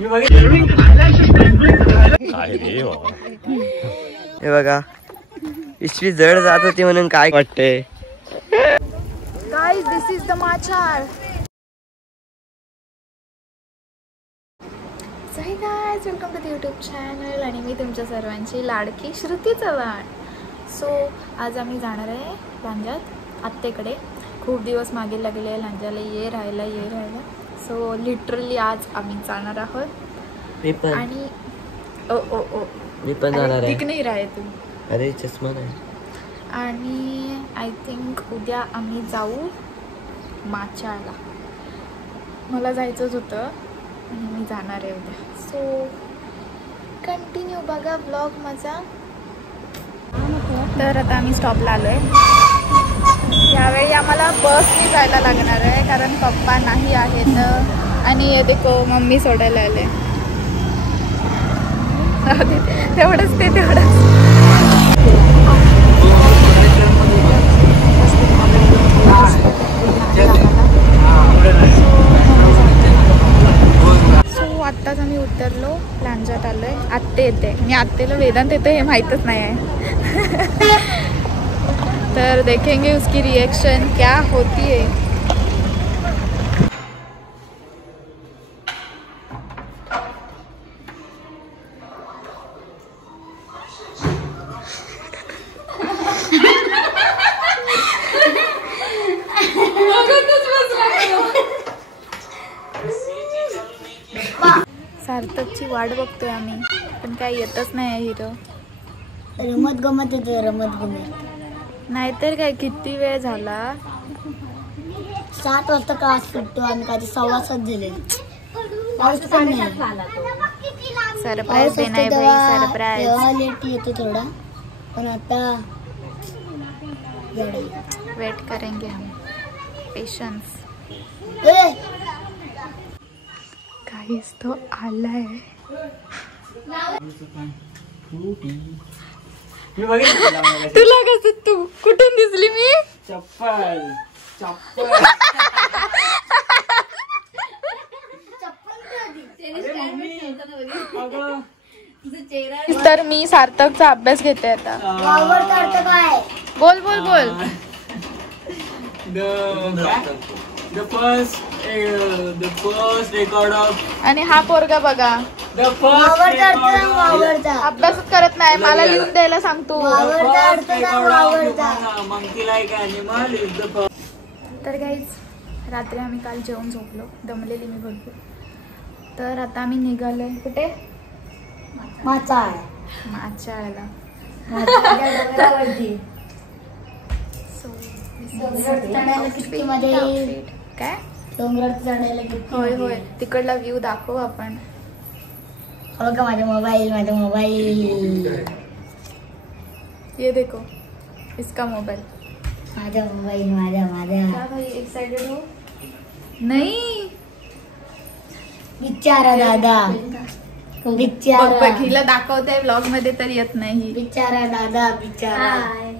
हे बघा पिशवी जड जात होती म्हणून काय वाटतंय. Guys this is the Machal. Hi guys, welcome to the YouTube channel आणि मी तुमच्या सर्वांची लाडकी श्रुती चव्हाण. सो आज आम्ही जाणार आहे लांजात आत्तेकडे. खूप दिवस मागे लागले आहे लांजाला ये राहायला. सो लिटरली आज आम्ही जाणार आहोत. आणि मी पण जाणार आहे. ठीक नाही राहे तू. अरे चष्मा नाही. आणि आय थिंक उद्या आम्ही जाऊ माचाळला. मला जायचंच होतं आणि मी जाणार आहे उद्या. सो कंटिन्यू बघा ब्लॉग माझा. तर आता आम्ही स्टॉपला आलो आहे. यावेळी आम्हाला बसने जायला लागणार आहे कारण पप्पा नाही आहेत. आणि हे देखो मम्मी सोडायला आले. तेवढंच ते तेवढंच. सो आत्ताच आम्ही उतरलो, लांजात आलोय. आत्ते येते, मी आत्तेला वेदांत येते हे माहीतच नाही आहे. तर देखेंगे उसकी रिएक्शन क्या होती है. सार्थकची वाट बघतोय आम्ही, पण काय येतच नाही हिरो. रमत गमत येते, रमत गमत. नाहीतर काय, किती वेळ झाला. 7 वाजता क्लास सुटतो आणि कधी 6:15 झाले. सरप्राईज देना है भाई, सरप्राईज. लेट येतो थोडा, पण आता वेट करेंगे हम. पेशेंस. गाइस तो आलाय. तुला कसं, तू कुठून दिसली मी. चप्पल. तर मी सार्थकचा अभ्यास घेते आता. बोल बोल बोल. The first record of. आणि हा पोरगा बघा अभ्यास करत नाही, मला लिहून द्यायला सांगतो. तर गाईज रात्री आम्ही काल जेवण झोपलो, दमलेली मी भरपूर. तर आता आम्ही निघालोय कुठे, माचाळ. माचाळला. काय डोंगरात चढायला किती. होय होय, तिकडला व्ह्यू दाखवू आपण. बघा माझा मोबाईल. ये देखो इसका मोबाइल. माझा मोबाईल. क्या भाई एक्साइटेड हो. नहीं बिचारा दादा, बघ हिला दाखवताय व्लॉग मध्ये तर येत नाही. बिचारा दादा, बिचारा.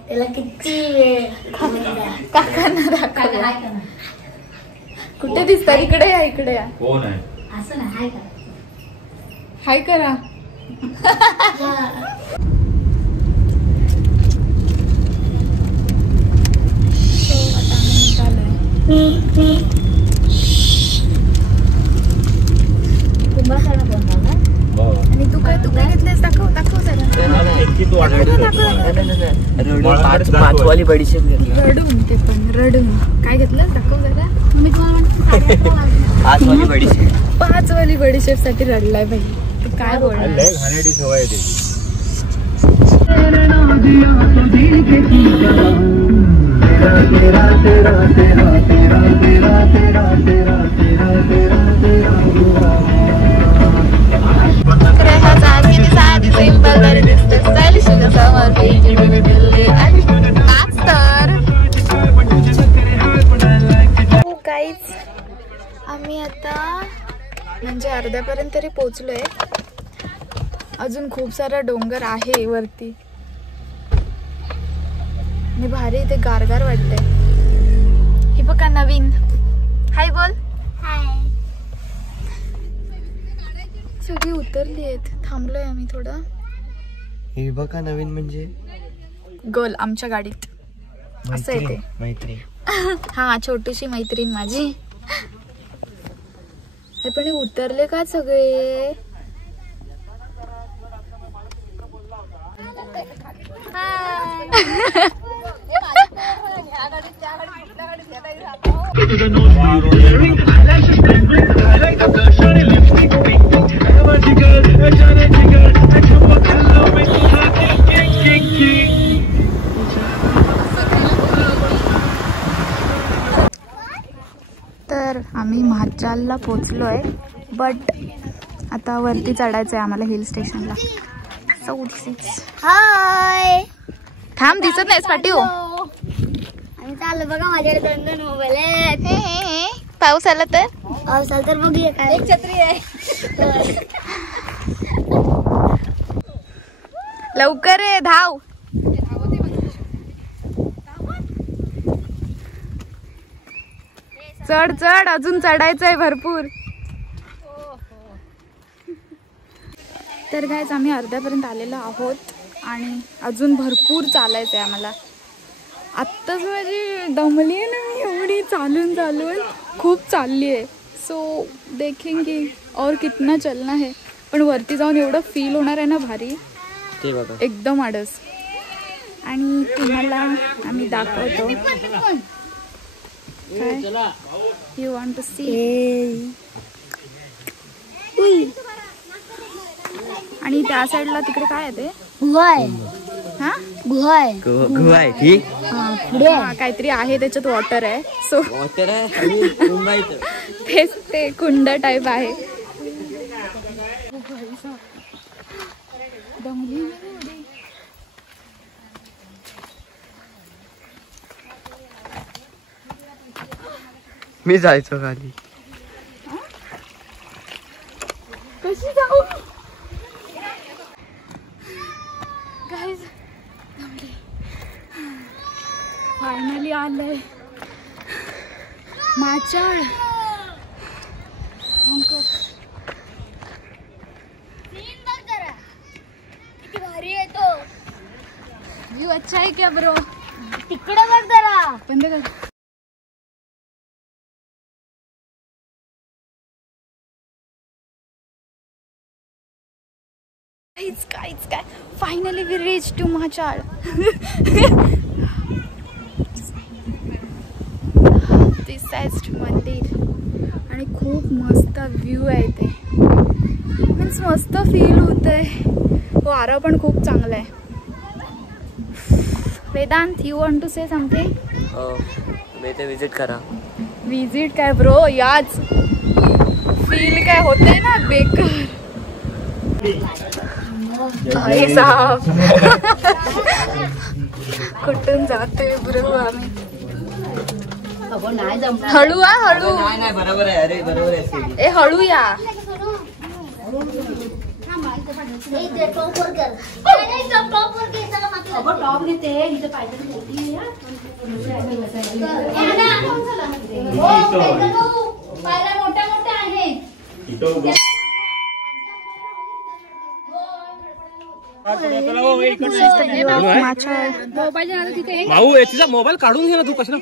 त्याला किती वेळ काकांना दाखव. कुठे दिसतात. इकडे या, इकडे या. कोण आहे. असं ना. हाय करा. आणि तू काय घेतलेस, दाखव जरा. पाचवाली बडीशेप घेतली. रडून, ते पण रडून. काय घेतलं दाखव जरा. 5वाली बडीशेप. 5वाली बडीशेप साठी रडलाय भाई. तू काय बोलणार. घाणेरडी सवय आहे त्याची. आम्ही आता म्हणजे अर्ध्यापर्यंत तरी पोहोचलोय. अजून खूप सारा डोंगर आहे वरती. आणि भारी इथे गारगार वाटतंय. ही बघा नवीन. हाय बोल. हाय. सगळी उतरली आहेत. थांबलोय आम्ही थोडं. हे बघा नवीन म्हणजे गर्ल आमच्या गाडीत असं येते. मैत्री. हा छोटीशी मैत्रीण माझी. हे पण हे उतरले का सगळे? तर आम्ही महाचालला पोचलोय, बट आता वरती चढायचं आहे आम्हाला हिल स्टेशनला. So this is hi. थांब, दिसत नाहीस पाटीव. आम्ही चाललो बघा, माझ्याकडे 2 मोबाईल आहेत. पाऊस आला तर पाऊस आला तर बघूया काय. एक छत्री आहे. लवकर रे, धाव. चढ चढ, अजून चढायचंय भरपूर. तर गाइस आम्ही अर्ध्यापर्यंत आलेलो आहोत आणि अजून भरपूर चालायचंय आम्हाला. आत्ताच माझी दमली आहे ना मी, एवढी चालून चालून खूप चालली आहे. सो देखेंगे और कितना चलना है. पण वरती जाऊन एवढं फील होणार आहे ना भारी, ते बघा एकदम आडस. आणि तुम्हाला आम्ही दाखवतो काय. You want to see. आणि त्या साईडला तिकडे काय आहे ते? गुहा आहे. हा गुहा आहे. गुहा आहे की पुढे काहीतरी आहे, त्याच्यात वॉटर आहे. सो वॉटर आहे. तेच ते कुंड टाईप आहे. मी जायचो खाली. कशी जाऊ गाइस? फायनली आलंय माचाळ. किती भारी आहे तो व्यू. अच्छा आहे क्या ब्रो? तिकडे बघ जरा. बंद कर. काय finally we reach to Mahachal. This is mandir आणि खूप मस्त व्ह्यू आहे ते. मीन्स मस्त फील होत आहे. वारं पण खूप चांगलं आहे. Vedant, you want to say something? मी ते विजिट करा. विजिट काय ब्रो, याच फील काय होते ना बेकार. भाई साहब कुठून जातोय ब्रो आम्ही? हळू हा, हळू. नाही बरोबर आहे. अरे बरोबर आहे. ए हळू या. मोठ्या मोठ्या आहेत. भाऊ तिचा मोबाईल काढून घे ना तू. कशाला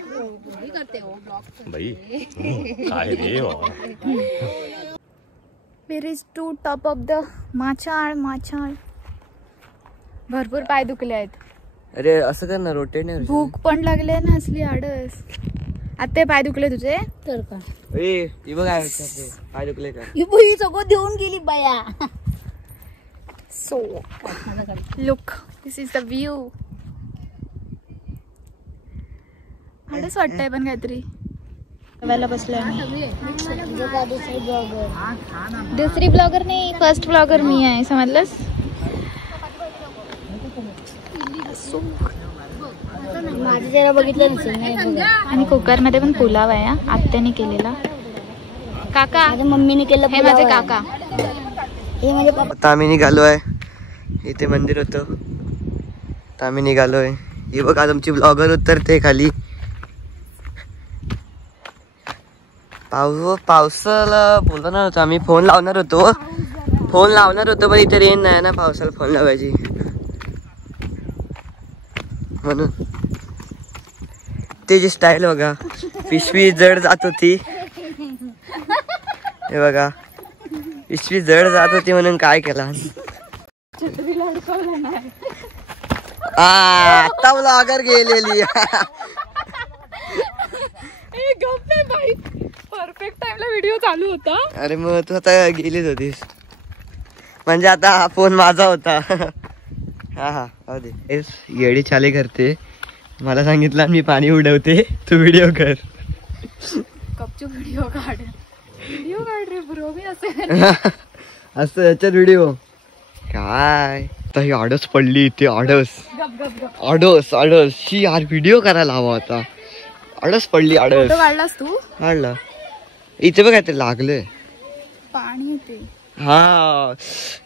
बाई काय रे. We reached to top of the Machal. भरपूर पाय दुखले आहेत. अरे असं कर ना, रोटेट नाही. भूक पण लागले ना, असली आडस. आता पाय दुखले तुझे तर का ए बघ काय पाय दुखले का? ही सगळं देऊन गेली बाया. So look, this is the view. Adas वाटतंय पण काहीतरी. बघायला बसलोय आम्ही. दुसरी ब्लॉगर नाही, फर्स्ट ब्लॉगर मी आहे, समजलंस? माझं जरा बघितलं नसेल. आणि कुकर मध्ये पण पुलाव आहे आत्याने केलेला. काका, माझ्या मम्मीने केलं. हे माझे काका. हे माझे पप्पा. आता आम्ही निघालोय. इथे मंदिर होतं, आता आम्ही निघालोय. हे बघ आज आमची ब्लॉगर उतरते खाली. पावसाला बोलणार होतो आम्ही, फोन लावणार होतो फोन लावणार होतो पण इथे रेंज नाही ना, पावसाला फोन लावायची म्हणून. त्याची स्टाईल बघा, पिशवी जड जात होती हे बघा, पिशवी जड जात होती म्हणून काय केला आता ब्लॉगर गेलेली. परफेक्ट टाइमला व्हिडिओ चालू होता. अरे मग तू आता गेलीच होतीस, म्हणजे आता हा फोन माझा होता. हा हा जाऊ दे. येडी चाले करते, मला सांगितलं मी पाणी उडवते, तू व्हिडिओ कर. कपचूप व्हिडिओ काढ रे ब्रो. मी असं याच्यात व्हिडिओ काय आता ही आडस पडली इथे, आडस आडस आडस शी यार, व्हिडिओ करायला हवा होता. आडस पडली, आडस. काढलास तू? काढला. इथे बघ ते लागलंय पाणी येते. हा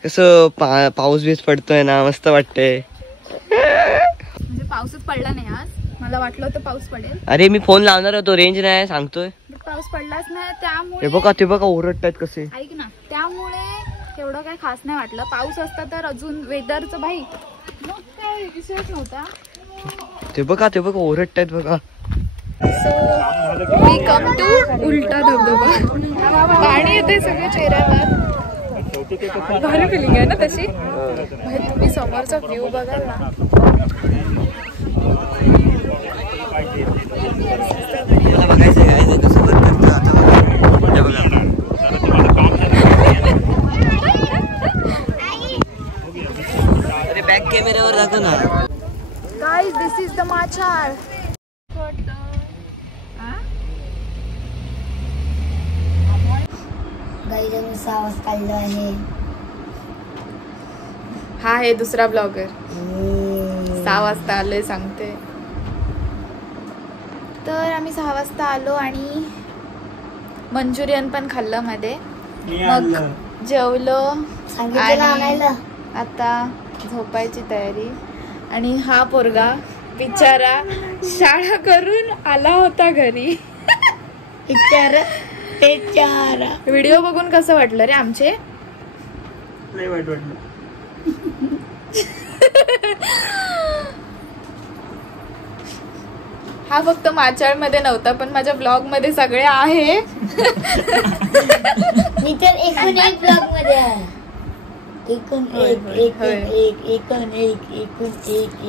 कसं पाऊस बीस पडतोय ना, मस्त वाटतंय. म्हणजे पाऊसच पडला नाही आज, मला वाटलं होतं पाऊस पडेल. अरे मी फोन लावणार होतो, रेंज नाही सांगतोय. पाऊस पडलाच नाही त्यामुळे. ते बघा ओरडतायत कसे. ऐक ना, त्यामुळे एवढं काही खास नाही वाटलं. पाऊस असता तर अजून वेदरचं भाई मग काय विषयच नव्हता. ते बघा ओरडतायत बघा. सो वी कम टू उलटा धबधबा. पाणी येते सगळ्या चेहऱ्यावर. भारी फिलिंग आहे ना तशी. तुम्ही समोरचा व्ह्यू बघाल ना, अरे बॅक कॅमेऱ्यावर दाखव ना. Guys this is the Machar. Guys आम्ही 6 वाजता आलो आहे. हा आहे दुसरा ब्लॉगर. 6 वाजता आलोय सांगते. तर आम्ही 6 वाजता आलो आणि मंचुरियन पण खाल्लं मध्ये, मग जेवलो आणि आता झोपायची तयारी. आणि हा पोरगा बिचारा शाळा करून आला होता घरी. व्हिडिओ बघून कसं वाटलं रे आमचे? लय वाईट वाटलं. हा फक्त माचाळ मध्ये नव्हता, पण माझ्या ब्लॉग मध्ये सगळे आहे. मी तर एकूण एक ब्लॉग मध्ये आहे.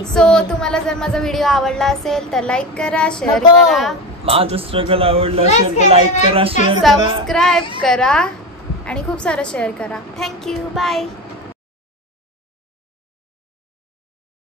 सो तुम्हाला जर माझा व्हिडिओ आवडला असेल तर लाईक करा, शेअर करा. माझं स्ट्रगल आवडलं असेल तर लाईक करा, शेअर करा, सबस्क्राईब करा आणि खूप सारं शेअर करा. Thank you, bye.